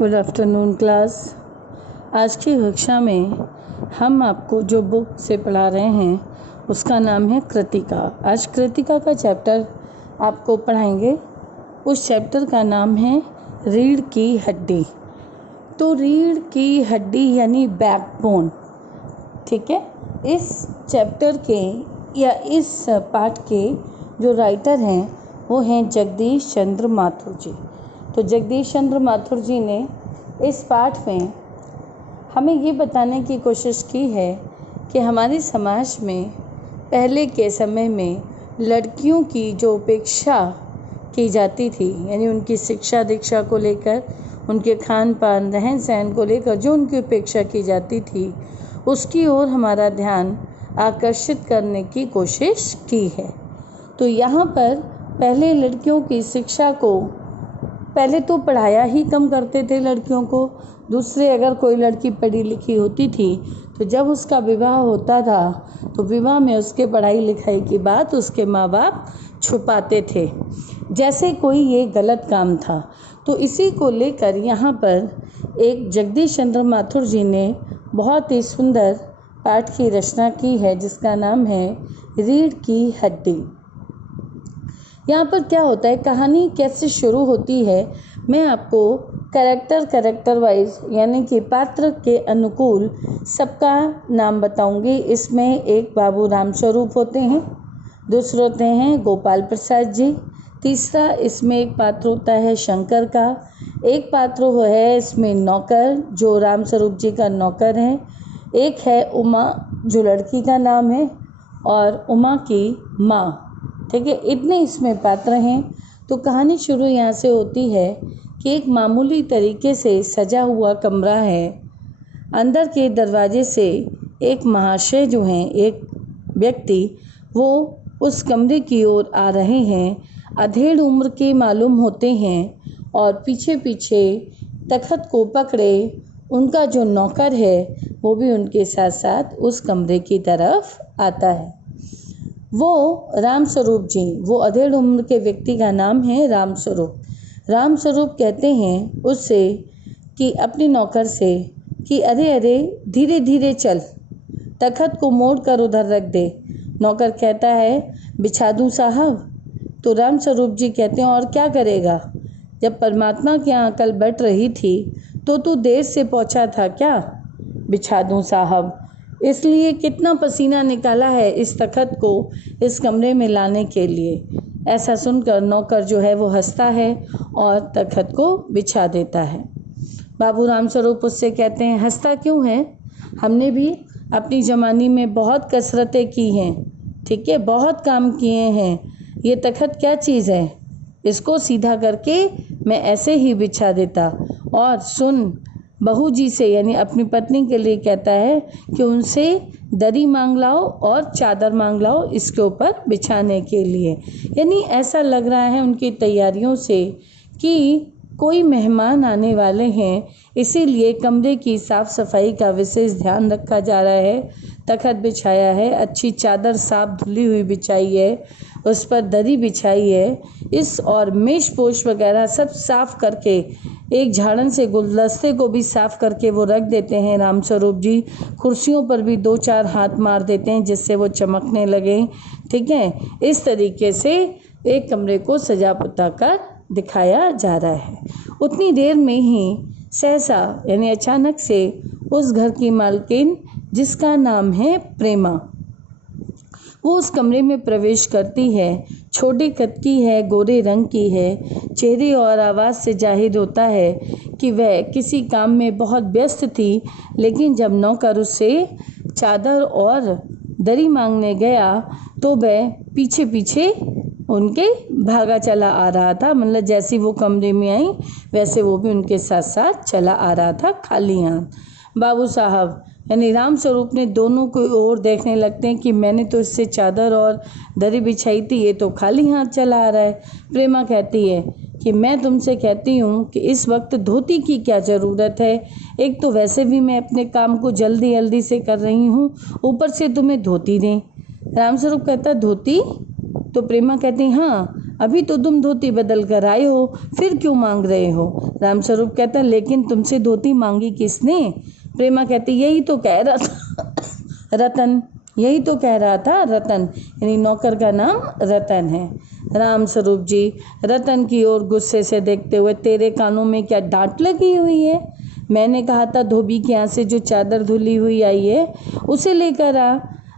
Good afternoon class. आज की कक्षा में हम आपको जो बुक से पढ़ा रहे हैं उसका नाम है कृतिका। आज कृतिका का चैप्टर आपको पढ़ाएंगे। उस चैप्टर का नाम है रीढ़ की हड्डी। तो रीढ़ की हड्डी यानी बैकबोन, ठीक है। इस चैप्टर के या इस पाठ के जो राइटर हैं वो हैं जगदीश चंद्र माथुर जी। तो जगदीश चंद्र माथुर जी ने इस पाठ में हमें ये बताने की कोशिश की है कि हमारे समाज में पहले के समय में लड़कियों की जो उपेक्षा की जाती थी, यानी उनकी शिक्षा दीक्षा को लेकर, उनके खान पान रहन सहन को लेकर जो उनकी उपेक्षा की जाती थी, उसकी ओर हमारा ध्यान आकर्षित करने की कोशिश की है। तो यहाँ पर पहले लड़कियों की शिक्षा को पहले तो पढ़ाया ही कम करते थे लड़कियों को। दूसरे, अगर कोई लड़की पढ़ी लिखी होती थी तो जब उसका विवाह होता था तो विवाह में उसके पढ़ाई लिखाई की बात उसके माँ बाप छुपाते थे, जैसे कोई ये गलत काम था। तो इसी को लेकर यहाँ पर एक जगदीश चंद्र माथुर जी ने बहुत ही सुंदर पाठ की रचना की है जिसका नाम है रीढ़ की हड्डी। यहाँ पर क्या होता है, कहानी कैसे शुरू होती है, मैं आपको कैरेक्टर वाइज यानी कि पात्र के अनुकूल सबका नाम बताऊंगी। इसमें एक बाबू राम स्वरूप होते हैं, दूसरे होते हैं गोपाल प्रसाद जी, तीसरा इसमें एक पात्र होता है शंकर का, एक पात्र है इसमें नौकर जो राम स्वरूप जी का नौकर है, एक है उमा जो लड़की का नाम है और उमा की माँ, ठीक है। इतने इसमें पात्र हैं। तो कहानी शुरू यहाँ से होती है कि एक मामूली तरीके से सजा हुआ कमरा है। अंदर के दरवाजे से एक महाशय जो हैं, एक व्यक्ति, वो उस कमरे की ओर आ रहे हैं। अधेड़ उम्र के मालूम होते हैं और पीछे पीछे तख्त को पकड़े उनका जो नौकर है वो भी उनके साथ साथ उस कमरे की तरफ आता है। वो राम स्वरूप जी, वो अधेड़ उम्र के व्यक्ति का नाम है राम स्वरूप। राम स्वरूप कहते हैं उससे कि अपने नौकर से कि अरे धीरे धीरे चल, तख्त को मोड़ कर उधर रख दे। नौकर कहता है बिछा दूँ साहब। तो राम स्वरूप जी कहते हैं और क्या करेगा, जब परमात्मा के यहाँ कल बट रही थी तो तू देर से पहुँचा था क्या। बिछा दूँ साहब, इसलिए कितना पसीना निकाला है इस तख्त को इस कमरे में लाने के लिए। ऐसा सुनकर नौकर जो है वो हंसता है और तख्त को बिछा देता है। बाबू राम स्वरूप उससे कहते हैं हंसता क्यों है, हमने भी अपनी जवानी में बहुत कसरतें की हैं, ठीक है, बहुत काम किए हैं। ये तख्त क्या चीज़ है, इसको सीधा करके मैं ऐसे ही बिछा देता। और सुन, बहू जी से यानी अपनी पत्नी के लिए कहता है कि उनसे दरी मांग लाओ और चादर मांग लाओ इसके ऊपर बिछाने के लिए। यानी ऐसा लग रहा है उनकी तैयारियों से कि कोई मेहमान आने वाले हैं, इसीलिए कमरे की साफ़ सफाई का विशेष ध्यान रखा जा रहा है। तख्त बिछाया है, अच्छी चादर साफ धुली हुई बिछाई है, उस पर दरी बिछाई है, इस और मेज पोश वगैरह सब साफ करके एक झाड़न से गुलदस्ते को भी साफ करके वो रख देते हैं। राम स्वरूप जी कुर्सियों पर भी 2-4 हाथ मार देते हैं जिससे वो चमकने लगे, ठीक है। इस तरीके से एक कमरे को सजा पुता कर दिखाया जा रहा है। उतनी देर में ही सहसा यानी अचानक से उस घर की मालकिन जिसका नाम है प्रेमा, वो उस कमरे में प्रवेश करती है। छोटे कद की है, गोरे रंग की है, चेहरे और आवाज़ से जाहिर होता है कि वह किसी काम में बहुत व्यस्त थी। लेकिन जब नौकर उससे चादर और दरी मांगने गया तो वह पीछे पीछे उनके भागा चला आ रहा था। मतलब जैसे वो कमरे में आई वैसे वो भी उनके साथ साथ चला आ रहा था खाली हाथ। बाबू साहब यानी राम स्वरूप ने दोनों को ओर देखने लगते हैं कि मैंने तो इससे चादर और दरी बिछाई थी, ये तो खाली हाथ चला आ रहा है। प्रेमा कहती है कि मैं तुमसे कहती हूँ कि इस वक्त धोती की क्या ज़रूरत है, एक तो वैसे भी मैं अपने काम को जल्दी जल्दी से कर रही हूँ, ऊपर से तुम्हें धोती दें। राम स्वरूप कहता धोती, तो प्रेमा कहती हाँ, अभी तो तुम धोती बदल कर आए हो, फिर क्यों मांग रहे हो? रामस्वरूप कहता लेकिन तुमसे धोती मांगी किसने? प्रेमा कहती यही तो कह रहा था रतन, यही तो कह रहा था रतन, यानी नौकर का नाम रतन है। रामस्वरूप जी रतन की ओर गुस्से से देखते हुए, तेरे कानों में क्या डांट लगी हुई है? मैंने कहा था धोबी के यहाँ से जो चादर धुली हुई आई है उसे लेकर आ।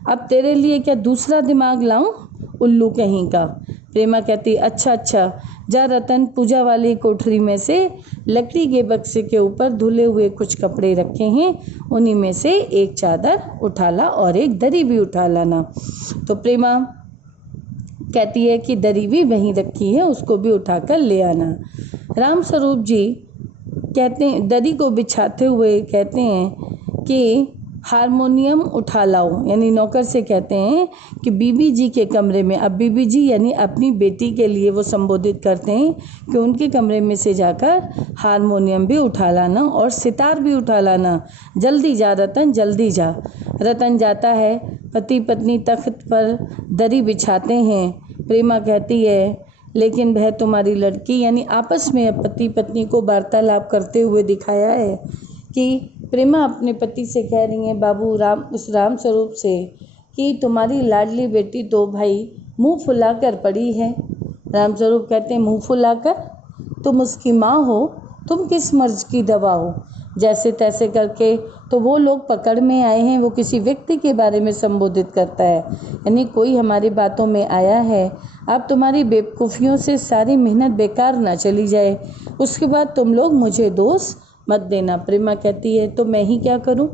अब तेरे लिए क्या दूसरा दिमाग लाऊं? उल्लू कहीं का। प्रेमा कहती अच्छा अच्छा, जा रतन, पूजा वाली कोठरी में से लकड़ी के बक्से के ऊपर धुले हुए कुछ कपड़े रखे हैं, उन्हीं में से एक चादर उठा ला और एक दरी भी उठा लाना। तो प्रेमा कहती है कि दरी भी वहीं रखी है, उसको भी उठाकर ले आना। रामस्वरूप जी कहते हैं, दरी को बिछाते हुए कहते हैं कि हारमोनियम उठा लाओ, यानी नौकर से कहते हैं कि बीबी जी के कमरे में, अब बीबी जी यानी अपनी बेटी के लिए वो संबोधित करते हैं कि उनके कमरे में से जाकर हारमोनियम भी उठा लाना और सितार भी उठा लाना। जल्दी जा रतन, जल्दी जा। रतन जाता है, पति पत्नी तख्त पर दरी बिछाते हैं। प्रेमा कहती है लेकिन वह तुम्हारी लड़की, यानी आपस में पति पत्नी को वार्तालाप करते हुए दिखाया है कि प्रेमा अपने पति से कह रही है, बाबू उस रामस्वरूप से, कि तुम्हारी लाडली बेटी तो भाई मुंह फुलाकर पड़ी है। रामस्वरूप कहते हैं मुंह फुलाकर? तुम उसकी माँ हो, तुम किस मर्ज की दवा हो? जैसे तैसे करके तो वो लोग पकड़ में आए हैं, वो किसी व्यक्ति के बारे में संबोधित करता है, यानी कोई हमारी बातों में आया है। अब तुम्हारी बेवकूफ़ियों से सारी मेहनत बेकार ना चली जाए, उसके बाद तुम लोग मुझे दोष मत देना। प्रेमा कहती है तो मैं ही क्या करूं?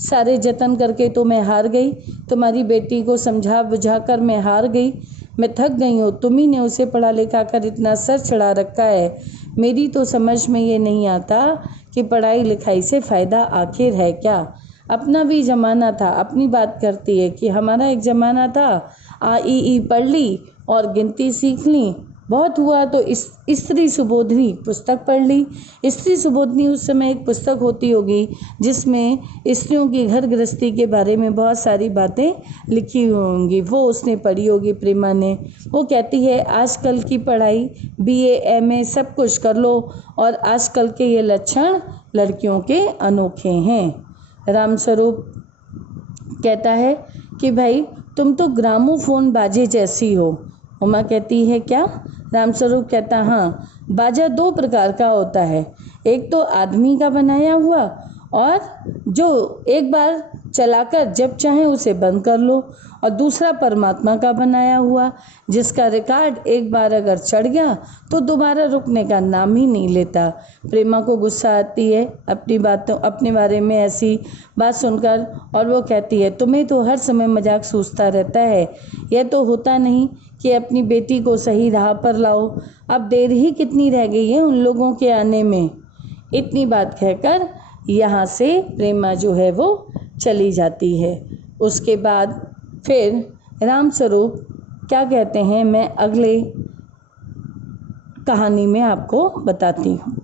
सारे जतन करके तो मैं हार गई, तुम्हारी बेटी को समझा बुझा कर मैं हार गई, मैं थक गई हूँ। तुम ही ने उसे पढ़ा लिखा कर इतना सर चढ़ा रखा है, मेरी तो समझ में ये नहीं आता कि पढ़ाई लिखाई से फ़ायदा आखिर है क्या? अपना भी ज़माना था। अपनी बात करती है कि हमारा एक ज़माना था, आ ई ई पढ़ ली और गिनती सीख ली, बहुत हुआ तो स्त्री सुबोधनी पुस्तक पढ़ ली। स्त्री सुबोधनी उस समय एक पुस्तक होती होगी जिसमें स्त्रियों की घर गृहस्थी के बारे में बहुत सारी बातें लिखी होंगी, वो उसने पढ़ी होगी प्रेमा ने। वो कहती है आजकल की पढ़ाई BA MA सब कुछ कर लो और आजकल के ये लक्षण लड़कियों के अनोखे हैं। रामस्वरूप कहता है कि भाई तुम तो ग्रामोफोन बाजे जैसी हो। उमा कहती है क्या? रामस्वरूप कहता हाँ, बाजा दो प्रकार का होता है, एक तो आदमी का बनाया हुआ और जो एक बार चलाकर जब चाहे उसे बंद कर लो, और दूसरा परमात्मा का बनाया हुआ जिसका रिकॉर्ड एक बार अगर चढ़ गया तो दोबारा रुकने का नाम ही नहीं लेता। प्रेमा को गुस्सा आती है अपने बारे में ऐसी बात सुनकर, और वो कहती है तुम्हें तो हर समय मजाक सूझता रहता है, यह तो होता नहीं कि अपनी बेटी को सही राह पर लाओ। अब देर ही कितनी रह गई है उन लोगों के आने में। इतनी बात कहकर यहाँ से प्रेमा जो है वो चली जाती है। उसके बाद फिर रामस्वरूप क्या कहते हैं मैं अगले कहानी में आपको बताती हूँ।